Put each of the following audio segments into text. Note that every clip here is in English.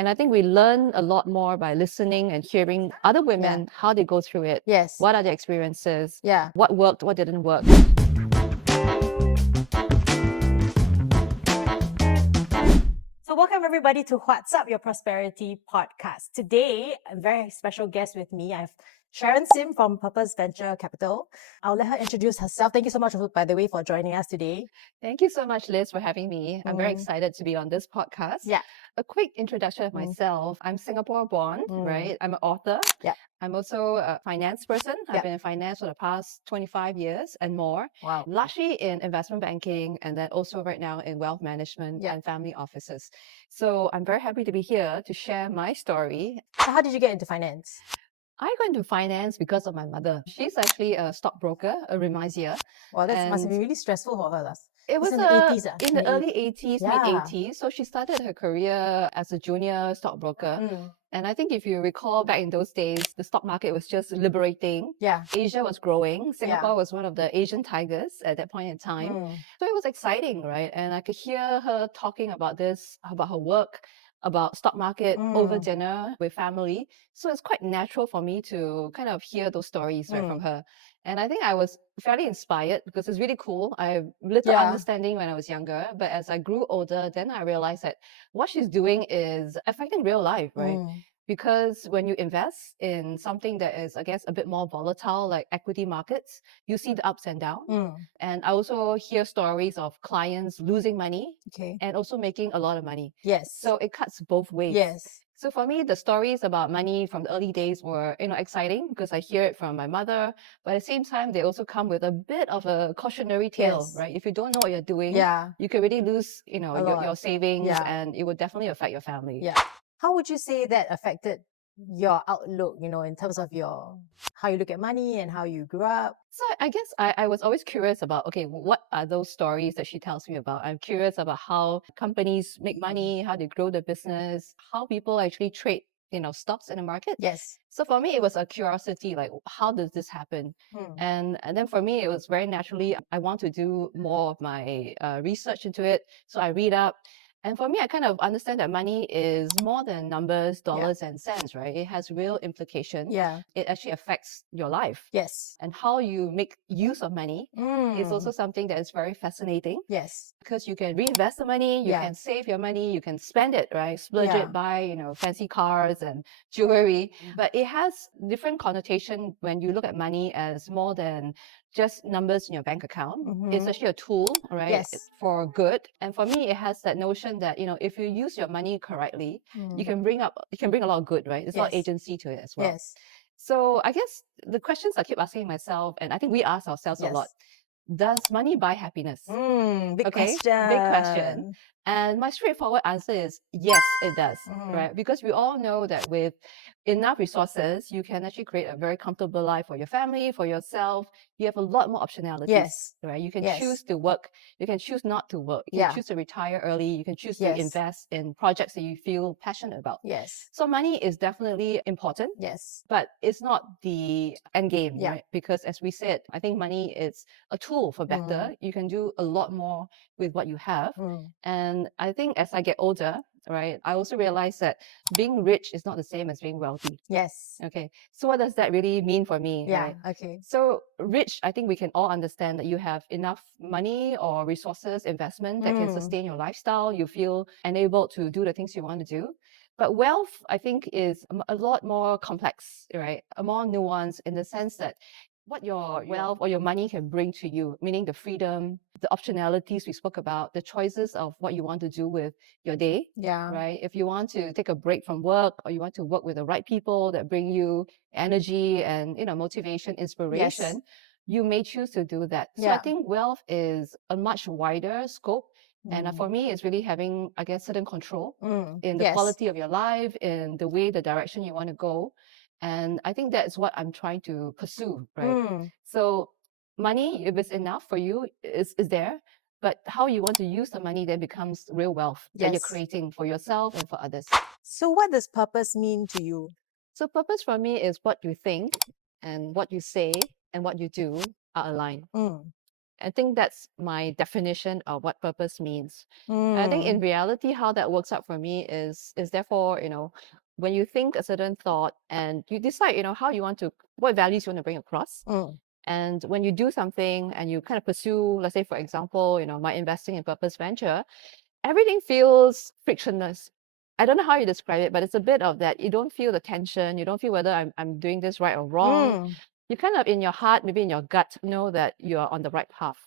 And I think we learn a lot more by listening and hearing other women, how they go through it. Yes. What are their experiences? Yeah. What worked, what didn't work. So welcome everybody to What's Up Your Prosperity podcast. Today, a very special guest with me. I have Sharon Sim from Purpose Venture Capital. I'll let her introduce herself. Thank you so much, by the way, for joining us today. Thank you so much, Liz, for having me. I'm very excited to be on this podcast. Yeah. A quick introduction of myself. I'm Singapore born, right? I'm an author. Yeah. I'm also a finance person. I've Yeah. been in finance for the past 25 years and more. Wow. Largely in investment banking and then also right now in wealth management and family offices. So I'm very happy to be here to share my story. So how did you get into finance? I got into finance because of my mother. She's actually a stockbroker, a remisier. Wow, that must be really stressful for her. It was in the 80s. in the early 80s, Yeah. mid-80s. So she started her career as a junior stockbroker. And I think if you recall back in those days, the stock market was just liberating. Yeah. Asia was growing. Singapore was one of the Asian tigers at that point in time. So it was exciting, right? And I could hear her talking about this, about her work, about stock market over dinner with family. So it's quite natural for me to kind of hear those stories right, from her. And I think I was fairly inspired because it's really cool. I have little understanding when I was younger, but as I grew older, then I realized that what she's doing is affecting real life, right? Because when you invest in something that is, I guess, a bit more volatile, like equity markets, you see the ups and downs. And I also hear stories of clients losing money and also making a lot of money. Yes. So it cuts both ways. Yes. So for me, the stories about money from the early days were, exciting because I hear it from my mother. But at the same time, they also come with a bit of a cautionary tale, right? If you don't know what you're doing, you can really lose, your savings and it would definitely affect your family. Yeah. How would you say that affected your outlook, in terms of how you look at money and how you grew up? So I guess I was always curious about, okay, what are those stories that she tells me about? I'm curious about how companies make money, how they grow the business, how people actually trade, stocks in the market. Yes. So for me, it was a curiosity, like, how does this happen? And then for me, it was very naturally, I want to do more of my research into it. So I read up. And for me, I kind of understand that money is more than numbers, dollars, and cents, right? It has real implication. Yeah. It actually affects your life. Yes. And how you make use of money is also something that is very fascinating. Yes. Because you can reinvest the money, you can save your money, you can spend it, right? Splurge it, buy, fancy cars and jewelry. But it has different connotation when you look at money as more than just numbers in your bank account. It's actually a tool, right? Yes. For good. And for me, it has that notion that, if you use your money correctly, you can bring a lot of good, right? There's a lot of agency to it as well. Yes. So I guess the questions I keep asking myself, and I think we ask ourselves a lot, does money buy happiness? Big question. Big question. And my straightforward answer is yes, it does, right? Because we all know that with enough resources, you can actually create a very comfortable life for your family, for yourself. You have a lot more optionalities, right? You can choose to work. You can choose not to work. You can choose to retire early. You can choose to invest in projects that you feel passionate about. Yes. So money is definitely important. Yes. But it's not the end game, right? Because as we said, I think money is a tool for better. You can do a lot more with what you have. And I think as I get older, right, I also realize that being rich is not the same as being wealthy. Yes. Okay. So what does that really mean for me? Yeah. Right? Okay. So rich, I think we can all understand that you have enough money or resources, investment that can sustain your lifestyle. You feel enabled to do the things you want to do. But wealth, I think, is a lot more complex, right? More nuanced in the sense that what your wealth or your money can bring to you, meaning the freedom, the optionalities we spoke about, the choices of what you want to do with your day, right? If you want to take a break from work or you want to work with the right people that bring you energy and, motivation, inspiration, you may choose to do that. So I think wealth is a much wider scope. And for me, it's really having, I guess, certain control in the quality of your life, in the way, the direction you want to go. And I think that's what I'm trying to pursue, right? So money, if it's enough for you, is there. But how you want to use the money then becomes real wealth that you're creating for yourself and for others. So what does purpose mean to you? So purpose for me is what you think and what you say and what you do are aligned. I think that's my definition of what purpose means. I think in reality, how that works out for me is therefore, when you think a certain thought and you decide, how you want to, what values you want to bring across. And when you do something and you kind of pursue, let's say, for example, my investing in purpose venture, everything feels frictionless. I don't know how you describe it, but it's a bit of that. You don't feel the tension. You don't feel whether I'm doing this right or wrong. You kind of in your heart, maybe in your gut, know that you are on the right path.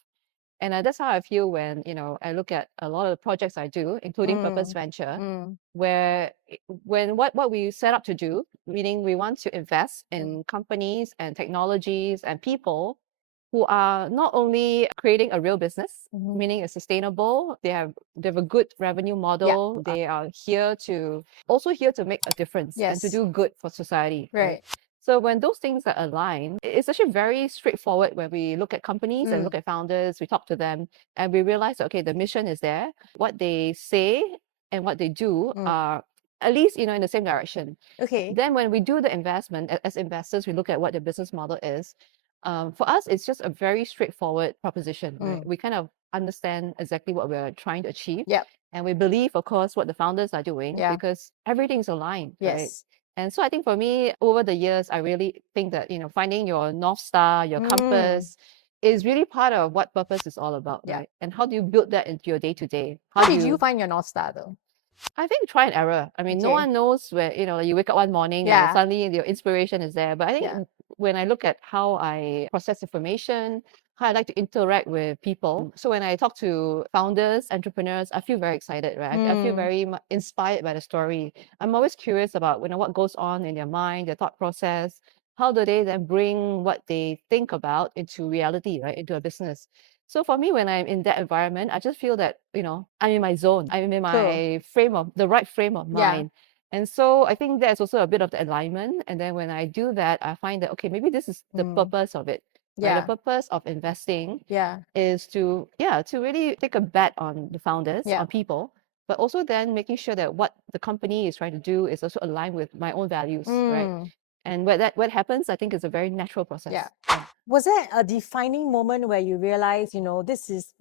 And that's how I feel when, I look at a lot of the projects I do, including Purpose Venture, where when what we set up to do, meaning we want to invest in companies and technologies and people who are not only creating a real business, meaning it's sustainable, they have a good revenue model, they are also here to make a difference and to do good for society. Right. So when those things are aligned, it's actually very straightforward when we look at companies and look at founders, we talk to them and we realize, okay, the mission is there. What they say and what they do are at least, in the same direction. Okay. Then when we do the investment, as investors, we look at what the business model is. For us, it's just a very straightforward proposition, right? We kind of understand exactly what we're trying to achieve. Yep. And we believe, of course, what the founders are doing because everything's aligned, right? Yes. And so I think for me, over the years, I really think that, finding your North Star, your compass is really part of what purpose is all about, right? And how do you build that into your day to day? How did you find your North Star though? I think try and error. I mean, no Okay. one knows where, you wake up one morning and suddenly your inspiration is there. But I think when I look at how I process information, how I like to interact with people. So when I talk to founders, entrepreneurs, I feel very excited, right? I feel very inspired by the story. I'm always curious about, what goes on in their mind, their thought process. How do they then bring what they think about into reality, right? Into a business. So for me, when I'm in that environment, I just feel that, I'm in my zone. I'm in my the right frame of mind. And so I think that's also a bit of the alignment. And then when I do that, I find that, okay, maybe this is the purpose of it. Right? The purpose of investing is to really take a bet on the founders, on people, but also then making sure that what the company is trying to do is also aligned with my own values, right? And what happens, I think, is a very natural process. Was there a defining moment where you realized, this is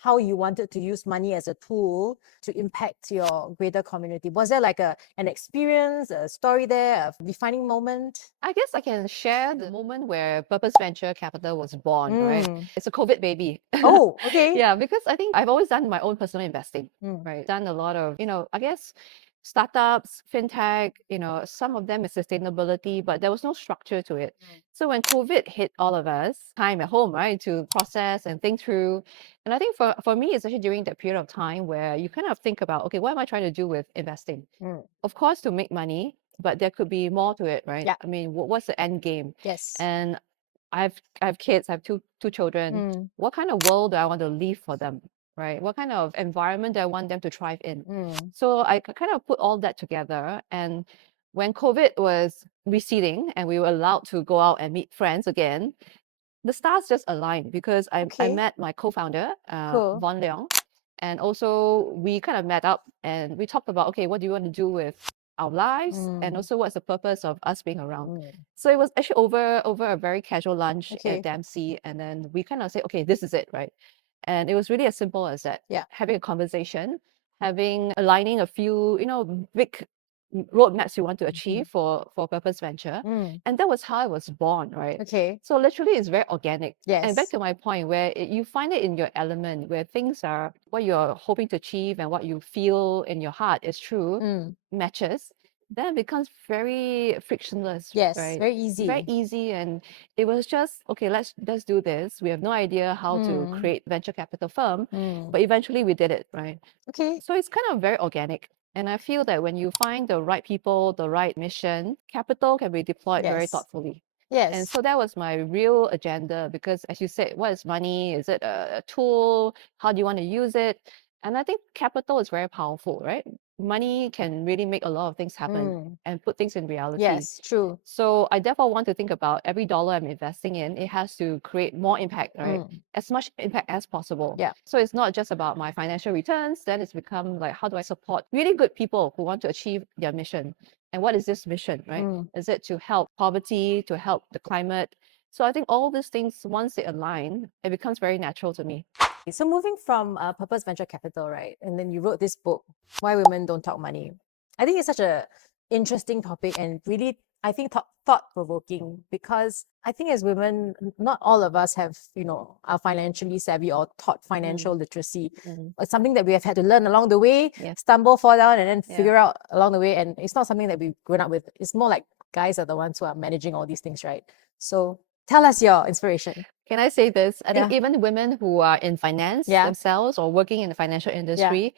how you wanted to use money as a tool to impact your greater community? Was there like an experience, a story there, a defining moment? I guess I can share the moment where Purpose Venture Capital was born, right? It's a COVID baby. Oh, okay. Yeah, because I think I've always done my own personal investing, right? Done a lot of, I guess, startups, fintech, some of them is sustainability, but there was no structure to it. So when COVID hit all of us, time at home, right, to process and think through. And I think for me, it's actually during that period of time where you kind of think about, okay, what am I trying to do with investing? Of course, to make money, but there could be more to it, right? Yeah. I mean, what's the end game? Yes. And I have kids, I have two children. What kind of world do I want to leave for them? Right? What kind of environment do I want them to thrive in? So I kind of put all that together. And when COVID was receding and we were allowed to go out and meet friends again, the stars just aligned because I met my co-founder, Cool. Von Leong. And also we kind of met up and we talked about, okay, what do you want to do with our lives? And also what's the purpose of us being around? So it was actually over a very casual lunch at Dempsey. And then we kind of said, okay, this is it, right? And it was really as simple as that. Yeah. Having a conversation, aligning a few, big roadmaps you want to achieve for Purpose Venture. And that was how it was born, right? Okay. So literally it's very organic. Yes. And back to my point where you find it in your element, where things are what you're hoping to achieve and what you feel in your heart is true, matches, then it becomes very frictionless. Yes, right? very easy. Very easy. And it was just, okay, let's do this. We have no idea how to create venture capital firm, but eventually we did it, right? Okay. So it's kind of very organic. And I feel that when you find the right people, the right mission, capital can be deployed very Yes. thoughtfully. Yes. And so that was my real agenda because, as you said, what is money? Is it a tool? How do you want to use it? And I think capital is very powerful, right? Money can really make a lot of things happen and put things in reality. Yes, true. So I therefore want to think about every dollar I'm investing in, it has to create more impact, right? As much impact as possible. Yeah. So it's not just about my financial returns, then it's become like, how do I support really good people who want to achieve their mission? And what is this mission, right? Is it to help poverty, to help the climate? So I think all these things, once they align, it becomes very natural to me. So moving from Purpose Venture Capital, right? And then you wrote this book, Why Women Don't Talk Money. I think it's such a interesting topic and really, I think, thought-provoking, because I think as women, not all of us have, are financially savvy or taught financial literacy. It's something that we have had to learn along the way, stumble, fall down, and then figure out along the way. And it's not something that we've grown up with. It's more like guys are the ones who are managing all these things, right? So tell us your inspiration. Can I say this? I think even women who are in finance themselves or working in the financial industry,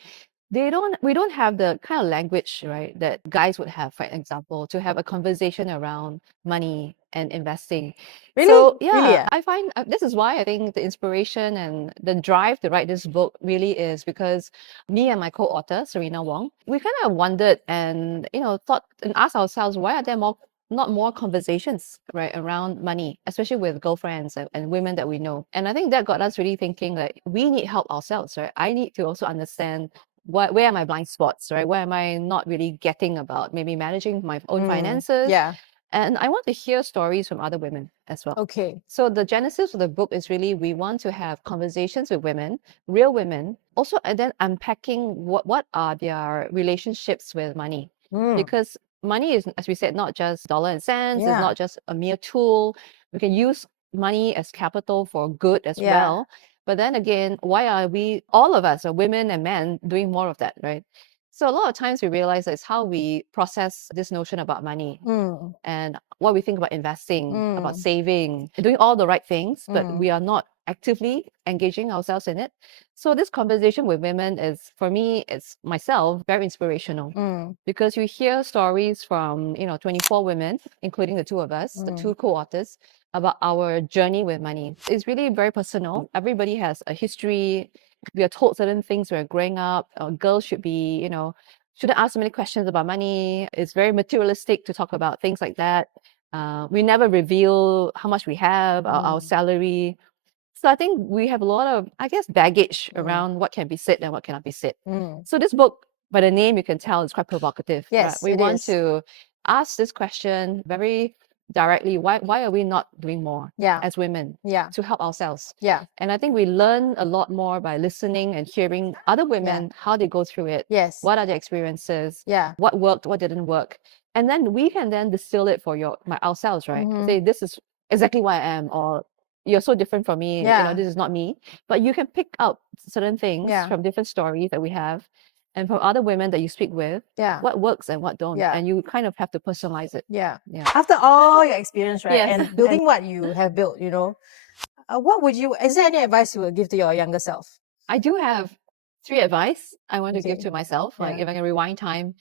we don't have the kind of language, right, that guys would have, for example, to have a conversation around money and investing. Really? So Really, I find this is why I think the inspiration and the drive to write this book really is because me and my co-author, Serena Wong, we kind of wondered and, thought and asked ourselves, why are there not more conversations, right, around money, especially with girlfriends and women that we know. And I think that got us really thinking that we need help ourselves, right? I need to also understand where are my blind spots, right? Where am I not really getting about maybe managing my own finances? Yeah. And I want to hear stories from other women as well. Okay. So the genesis of the book is really we want to have conversations with women, real women, also, and then unpacking what are their relationships with money. Because money is, as we said, not just dollar and cents, it's not just a mere tool. We can use money as capital for good as well. But then again, why are we, all of us, women and men, doing more of that, right? So a lot of times we realize that it's how we process this notion about money and what we think about investing, about saving, doing all the right things, but we are not actively engaging ourselves in it. So this conversation with women is, for me, it's myself, very inspirational because you hear stories from, 24 women, including the two of us, the two co-authors, about our journey with money. It's really very personal. Everybody has a history. We are told certain things when we're growing up. Girls should be, shouldn't ask so many questions about money. It's very materialistic to talk about things like that. We never reveal how much we have, our salary. So I think we have a lot of, I guess, baggage around what can be said and what cannot be said. So this book, by the name, you can tell, is quite provocative. Yes, we it want is. to ask this question very directly. Why are we not doing more as women to help ourselves? And I think we learn a lot more by listening and hearing other women, how they go through it. What are their experiences? What worked, what didn't work? And then we can then distill it for ourselves, right? Say, this is exactly why I am, or you're so different from me, this is not me. But you can pick up certain things from different stories that we have and from other women that you speak with, what works and what don't. And you kind of have to personalize it. After all your experience, right, Yes. and building what you have built, is there any advice you would give to your younger self? I do have 3 advice I want to give to myself. Like if I can rewind time,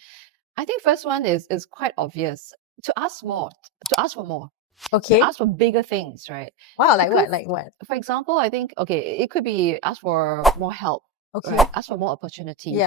I think first one is quite obvious. To ask more, to ask for more. Okay. To ask for bigger things, right? Wow, like what? Like what? For example, I think, it could be ask for more help. Okay. Right? Ask for more opportunities.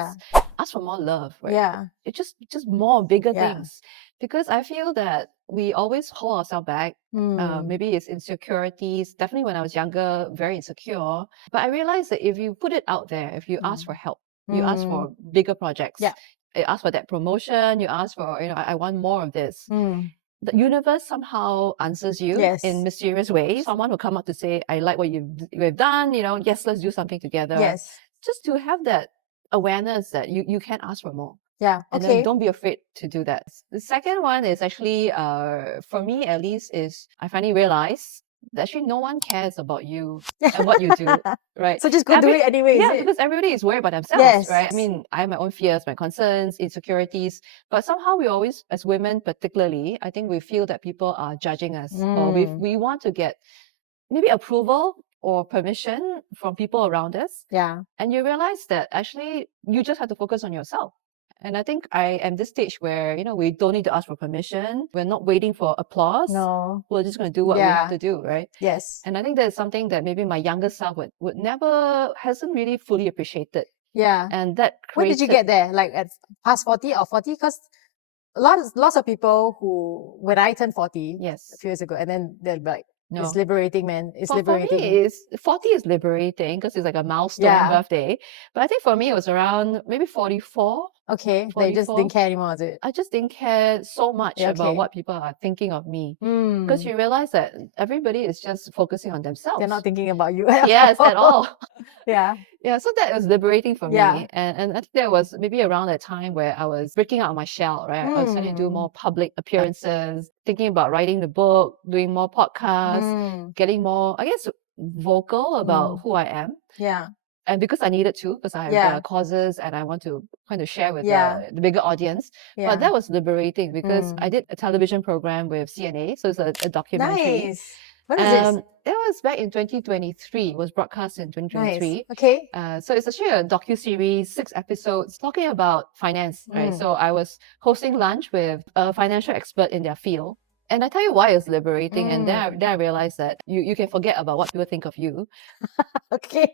Ask for more love. Right? It's just more bigger things. Because I feel that we always hold ourselves back. Maybe it's insecurities. Definitely when I was younger, very insecure. But I realized that if you put it out there, if you ask for help, you ask for bigger projects. You ask for that promotion, you ask for, I want more of this. The universe somehow answers you in mysterious ways. Someone will come up to say, I like what you've done, yes, let's do something together. Just to have that awareness that you can ask for more. And then don't be afraid to do that. The second one is actually, for me at least, is I finally realized that actually no one cares about you and what you do, right? So just go do it anyway. Because everybody is worried about themselves, right? I mean, I have my own fears, my concerns, insecurities, but somehow we always, as women particularly, I think we feel that people are judging us, or we want to get maybe approval or permission from people around us. And you realize that actually you just have to focus on yourself. And I think I am this stage where, we don't need to ask for permission. We're not waiting for applause. No. We're just going to do what we have to do, right? Yes. And I think that's something that maybe my younger self hasn't really fully appreciated. And that When did you get there? Like at past 40 or 40? Because lots of people who, when I turned 40 a few years ago, and then they're like, No. It's liberating, man. It's For me, liberating. 40 is liberating because it's like a milestone birthday. But I think for me, it was around maybe 44. Okay, they just 44. didn't care anymore, is it? I just didn't care so much Yeah, about okay. what people are thinking of me. Because you realize that everybody is just focusing on themselves. They're not thinking about you. Yes, at all. Yeah. Yeah, so that was liberating for Yeah. me. And I think that was maybe around that time where I was breaking out of my shell, right? I was starting to do more public appearances, thinking about writing the book, doing more podcasts, getting more, I guess, vocal about who I am. Yeah. And because I needed to, because I have causes and I want to kind of share with the bigger audience. Yeah. But that was liberating because I did a television program with CNA. So it's a documentary. Nice. When was this? That was back in 2023. It was broadcast in 2023. Nice. Okay. So it's actually a docu-series, 6 episodes, talking about finance, right? So I was hosting lunch with a financial expert in their field. And I tell you why it's liberating. And then I realized that you can forget about what people think of you. Okay.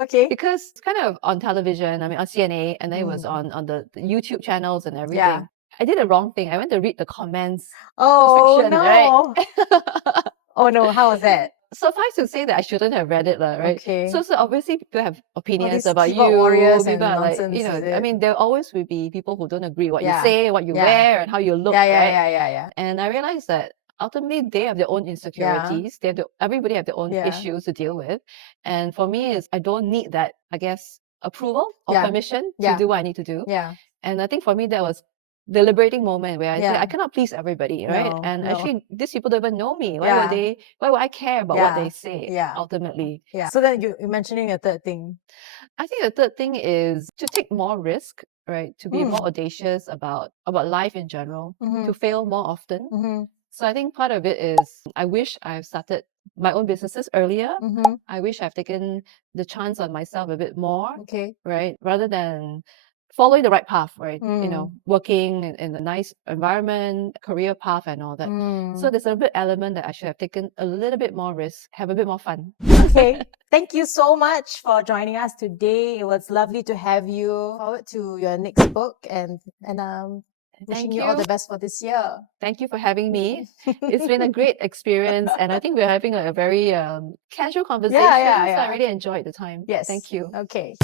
Okay. Because it's kind of on television, I mean, on CNA, and then it was on the YouTube channels and everything. Yeah. I did the wrong thing. I went to read the comments Oh, section, no. right? Oh, no. How was that? Suffice to say that I shouldn't have read it, right? Okay. So obviously people have opinions these about you. keyboard warriors and People are like, nonsense, is I it? mean, there always will be people who don't agree what you Yeah. say, what you Yeah. wear, and how you look, Yeah, right? yeah. And I realized that ultimately they have their own insecurities. They have everybody have their own issues to deal with. And for me, I don't need that, I guess, approval or permission to do what I need to do. Yeah. And I think for me, that was the liberating moment where I said, I cannot please everybody, right? No, And no. actually, these people don't even know me. Why would I care about what they say ultimately? Yeah. So then you're mentioning a third thing. I think the third thing is to take more risk, right? To be more audacious about life in general, to fail more often. So I think part of it is I wish I've started my own businesses earlier. I wish I've taken the chance on myself a bit more, Okay. right? Rather than following the right path, right? You know, working in a nice environment, career path and all that. So there's a bit element that I should have taken a little bit more risk, have a bit more fun. Okay. Thank you so much for joining us today. It was lovely to have you. Forward to your next book and wishing you all the best for this year. Thank you for having me. It's been a great experience, and I think we're having a very casual conversation. So I really enjoyed the time. Yes. Thank you. Okay.